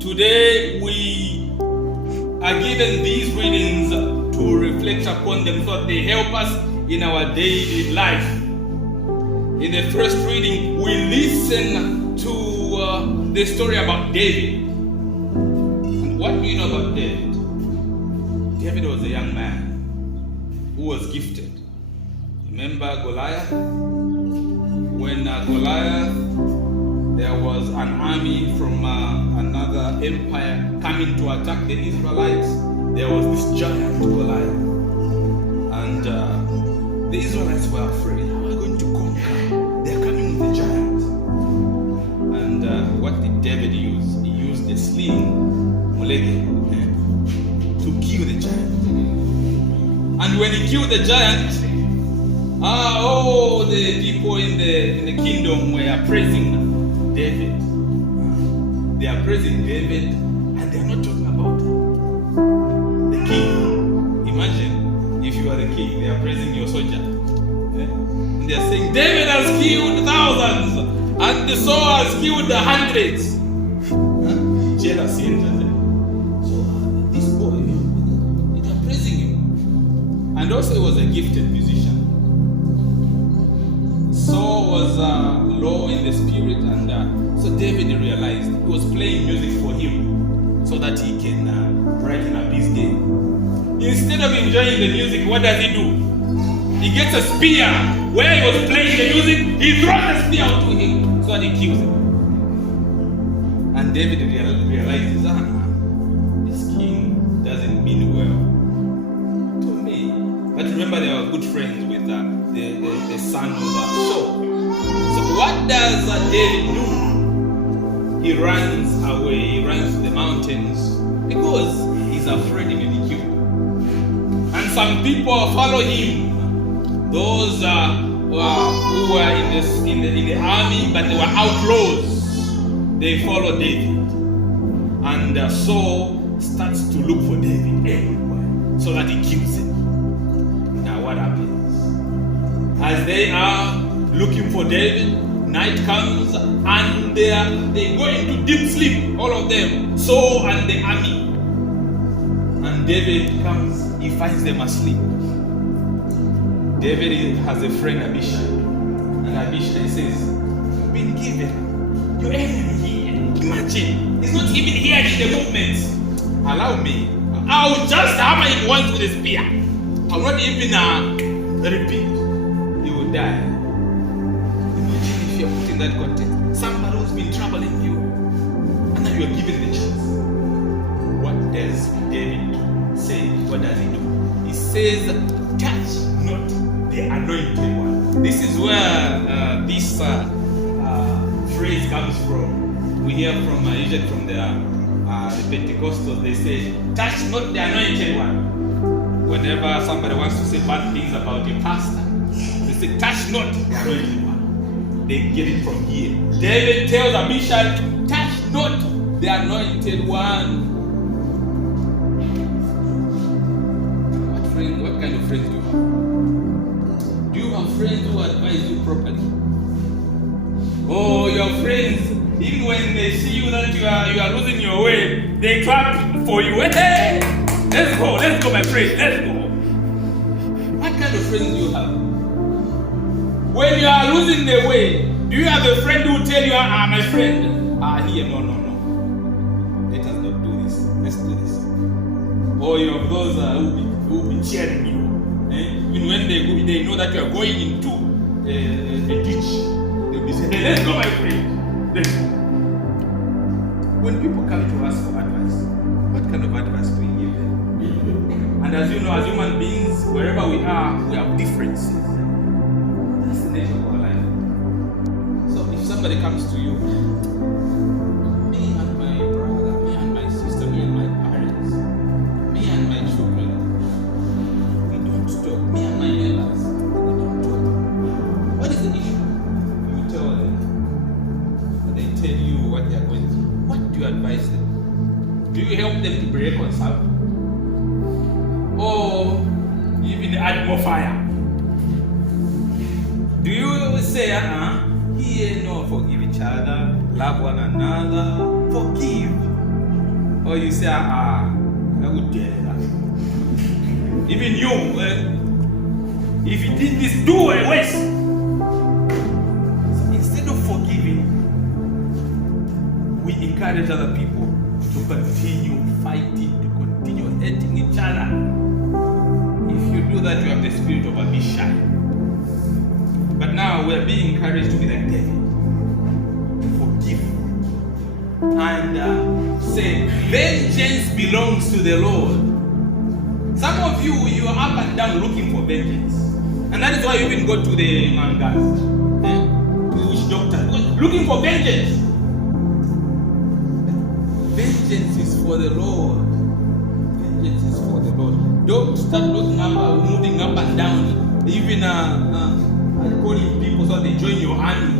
Today we are given these readings to reflect upon them so that they help us in our daily life. In the first reading, we listen to the story about David. And what do you know about David? David was a young man who was gifted. Remember Goliath? When Goliath, there was an army from another empire coming to attack the Israelites. There was this giant Goliath. And the Israelites were afraid. How are we going to conquer? They're coming with a giant. And what did David use? He used a sling, mulege, to kill the giant. And when he killed the giant, all the people in the kingdom were praising David. They are praising David, and they are not talking about the king. Imagine if you are the king, they are praising your soldier. And they are saying, David has killed thousands, and the Saul has killed hundreds. Jealousy enters them. So this boy, they are praising him. And also he was a gifted musician. Saul was low in the spirit, and so David realized he was playing music for him so that he can brighten up his day. Instead of enjoying the music, what does he do? He gets a spear. Where he was playing the music, he throws the spear to him so that he kills him. And David realizes, this king doesn't mean well to me. But remember, they were good friends with the son of Saul. So what does David do? He runs away, he runs to the mountains because he's afraid he may be killed. And some people follow him. Those who were in the army, but they were outlaws. They follow David. And Saul starts to look for David everywhere so that he kills him. Now what happens? As they are looking for David, night comes and they go into deep sleep, all of them, Saul and the army. And David comes, he finds them asleep. David has a friend, Abishai. And Abishai says, you've been given your enemy here. Imagine, he's not even here in the movements. Allow me. I'll just hammer him once with a spear. I'll not even repeat. You will die. Imagine if you're put in that context. Somebody who's been troubling you, and now you're given the chance. What does David say? What does he do? He says, touch not the anointed one. This is where this phrase comes from. We hear from usually from the Pentecostals. They say, touch not the anointed one. Whenever somebody wants to say bad things about a pastor, they say, touch not the anointed one. They get it from here. David tells Abishai, touch not the anointed one. What kind of friends do you have? Do you have friends who advise you properly? Oh, your friends, even when they see you that you are losing your way, they clap for you. Hey, let's go, my friend, let's go. What kind of friends do you have? When you are losing the way, do you have a friend who will tell you, my friend, here, no. Let us not do this. Let's do this. Or you have those who will be cheering you. Even when they know that you are going into a ditch, they'll be saying, hey, let's go, my friend. Let's go. When people come to us for advice, what kind of advice do we give them? And as you know, as human beings, wherever we are, we have differences. That's the nature of our life. So if somebody comes to you, me and my brother, me and my sister, me and my parents, me and my children, we don't talk. Me and my neighbors, we don't talk. What is the issue? You tell them. And they tell you what they are going through. What do you advise them? Do you help them to be reconciled? Or even add more fire? Do you say, here, no, forgive each other, love one another, forgive? Or you say, I would dare that. Even you, if you did this, do it worse. So instead of forgiving, we encourage other people to continue fighting, to continue hating each other. If you do that, you have the spirit of Abishai. But now we are being encouraged to be like David, to forgive and say, vengeance belongs to the Lord. Some of you, you are up and down looking for vengeance. And that is why you even go to the mangas, to the witch doctor, looking for vengeance. Vengeance is for the Lord. Vengeance is for the Lord. Don't start looking up, moving up and down, even calling people so they join your army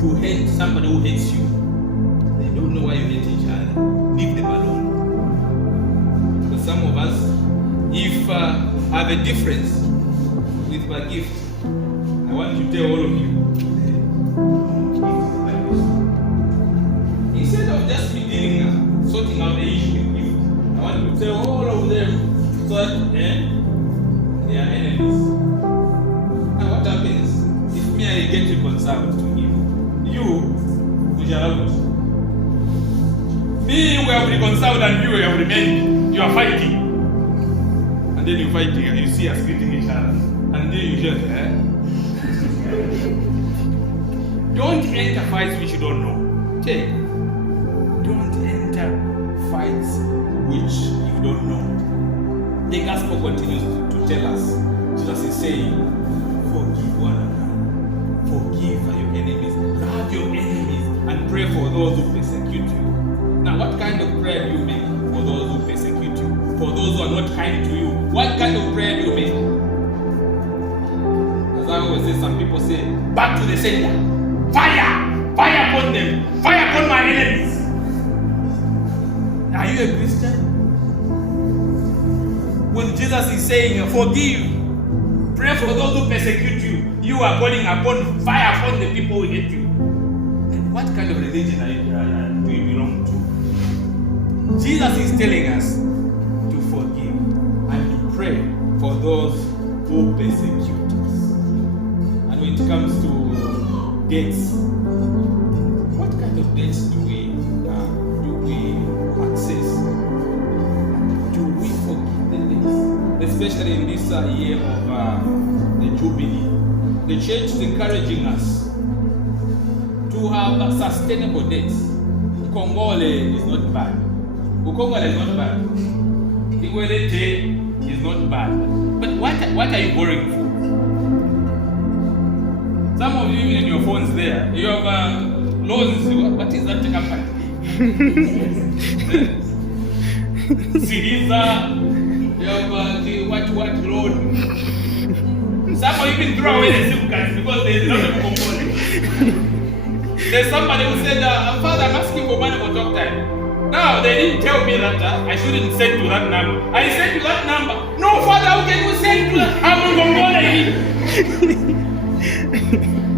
to hate somebody who hates you. They don't know why you hate each other. Leave them alone. Because some of us, if I have a difference with my gift, I want to tell all of you, instead of just me dealing, sorting out the issue with gift, I want to tell all of them so that they are enemies. Now what happens if me I get reconciled to him? You, which are out. Me, we have reconciled and you have remained. You are fighting. And then you're fighting and you see us beating each other. And then you just, Don't enter fights which you don't know. Take. Don't enter fights which you don't know. The gospel continues to tell us. Jesus is saying, forgive one another. Forgive your enemies. Love your enemies and pray for those who persecute you. Now, what kind of prayer do you make for those who persecute you? For those who are not kind to you? What kind of prayer do you make? As I always say, some people say, back to the sender. Fire! Fire upon them! Fire upon my enemies! Are you a Christian? When Jesus is saying, forgive, pray for those who persecute you, you are calling upon fire upon the people who hate you. And what kind of religion do you belong to? Jesus is telling us to forgive and to pray for those who persecute us. And when it comes to debts, what kind of debts do we access? Do we forgive the debts? Especially in this year of the Jubilee. The church is encouraging us to have sustainable debts. Kongole is not bad. Ukongole is not bad. Iwelete is not bad. But what are you borrowing for? Some of you, even in your phones there, you have loans. What is that company? Siriza, you have what loan? Some of you even throw away the SIM cards because there is a lot of components. There's somebody who said, Father, I'm asking for money for talk time. Now, they didn't tell me that I shouldn't send to that number. I sent to that number. No, Father, how can you send to that? I'm Congolese.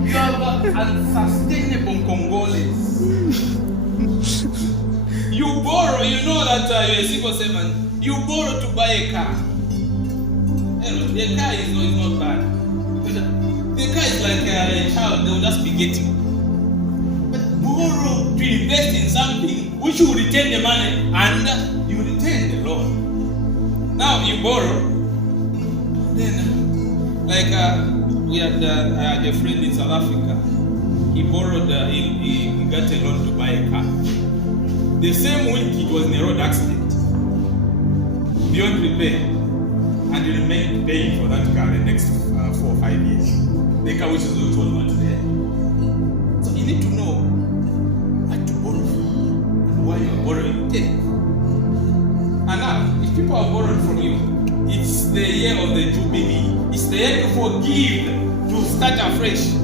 You have unsustainable Congolese. You borrow, you know that you're a civil servant. You borrow to buy a car. The car is not bad. The car is like a child, they will just be getting. But borrow to invest in something which you retain the money and you retain the loan. Now you borrow, then like we had a friend in South Africa. He borrowed, he got a loan to buy a car. The same week it was in a road accident, beyond repair, and he remained paying for that car the next 4 or 5 years. The car which was not there. So you need to know what to borrow from and why you are borrowing. And now, if people are borrowed from you, it's the year of the Jubilee. It's the year to forgive, to start afresh.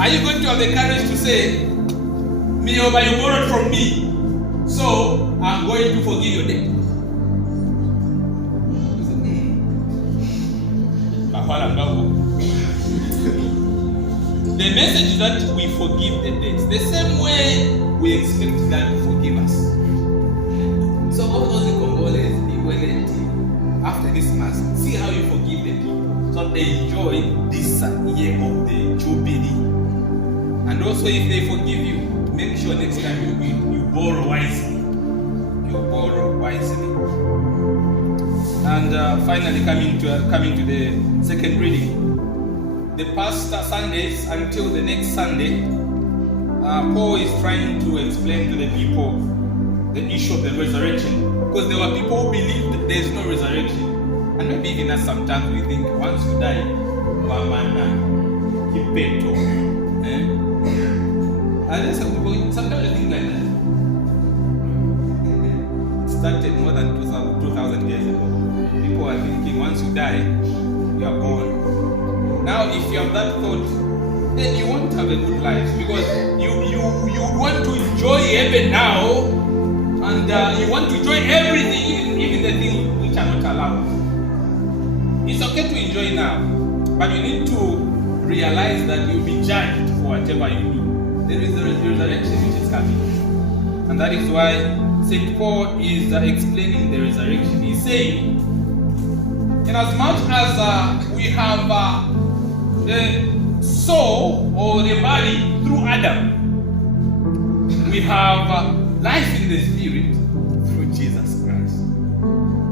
Are you going to have the courage to say, me over, you borrowed from me, so I'm going to forgive your debt? The message is that we forgive the debts the same way we expect God to forgive us. So enjoy this year of the Jubilee. And also, if they forgive you, make sure next time you borrow wisely. You borrow wisely. And finally, coming to the second reading, the past Sundays until the next Sunday, Paul is trying to explain to the people the issue of the resurrection, because there were people who believed there is no resurrection. And maybe even as sometimes we think once you die, keep peto. And there's some people, sometimes they think like that. It started more than 2,000 years ago. People are thinking once you die, you are gone. Now, if you have that thought, then you won't have a good life, because you want to enjoy heaven now, and you want to enjoy everything, even the things which are not allowed. It's okay to enjoy now, but you need to realize that you'll be judged for whatever you do. There is a resurrection which is coming, and that is why St. Paul is explaining the resurrection. He's saying, in as much as we have the soul or the body through Adam, we have life in the spirit through Jesus Christ.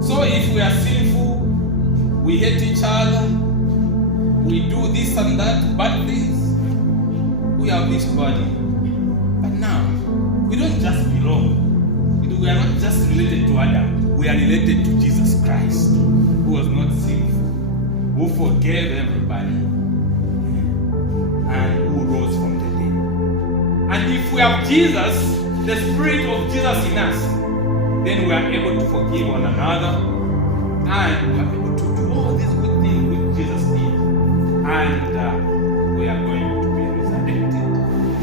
So if we are sinful, we hate each other, we do this and that, bad things, we have this body. But now, we don't just belong. We are not just related to Adam, we are related to Jesus Christ, who was not sinful, who forgave everybody, and who rose from the dead. And if we have Jesus, the Spirit of Jesus in us, then we are able to forgive one another, and we are able to do all these good things which Jesus did. And we are going to be resurrected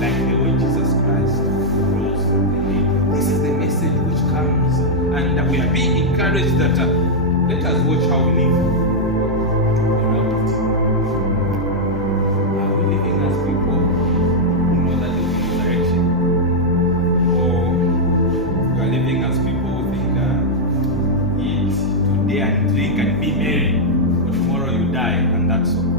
like the way Jesus Christ rose from the dead. This is the message which comes, and we are being encouraged that let us watch how we live. Are we living as people who know that there is resurrection? Or we are living as people who think eat today and drink and be merry, but tomorrow you die and that's all?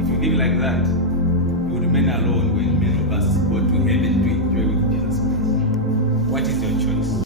If you live like that, you remain alone when many of us go to heaven to enjoy with Jesus Christ. What is your choice?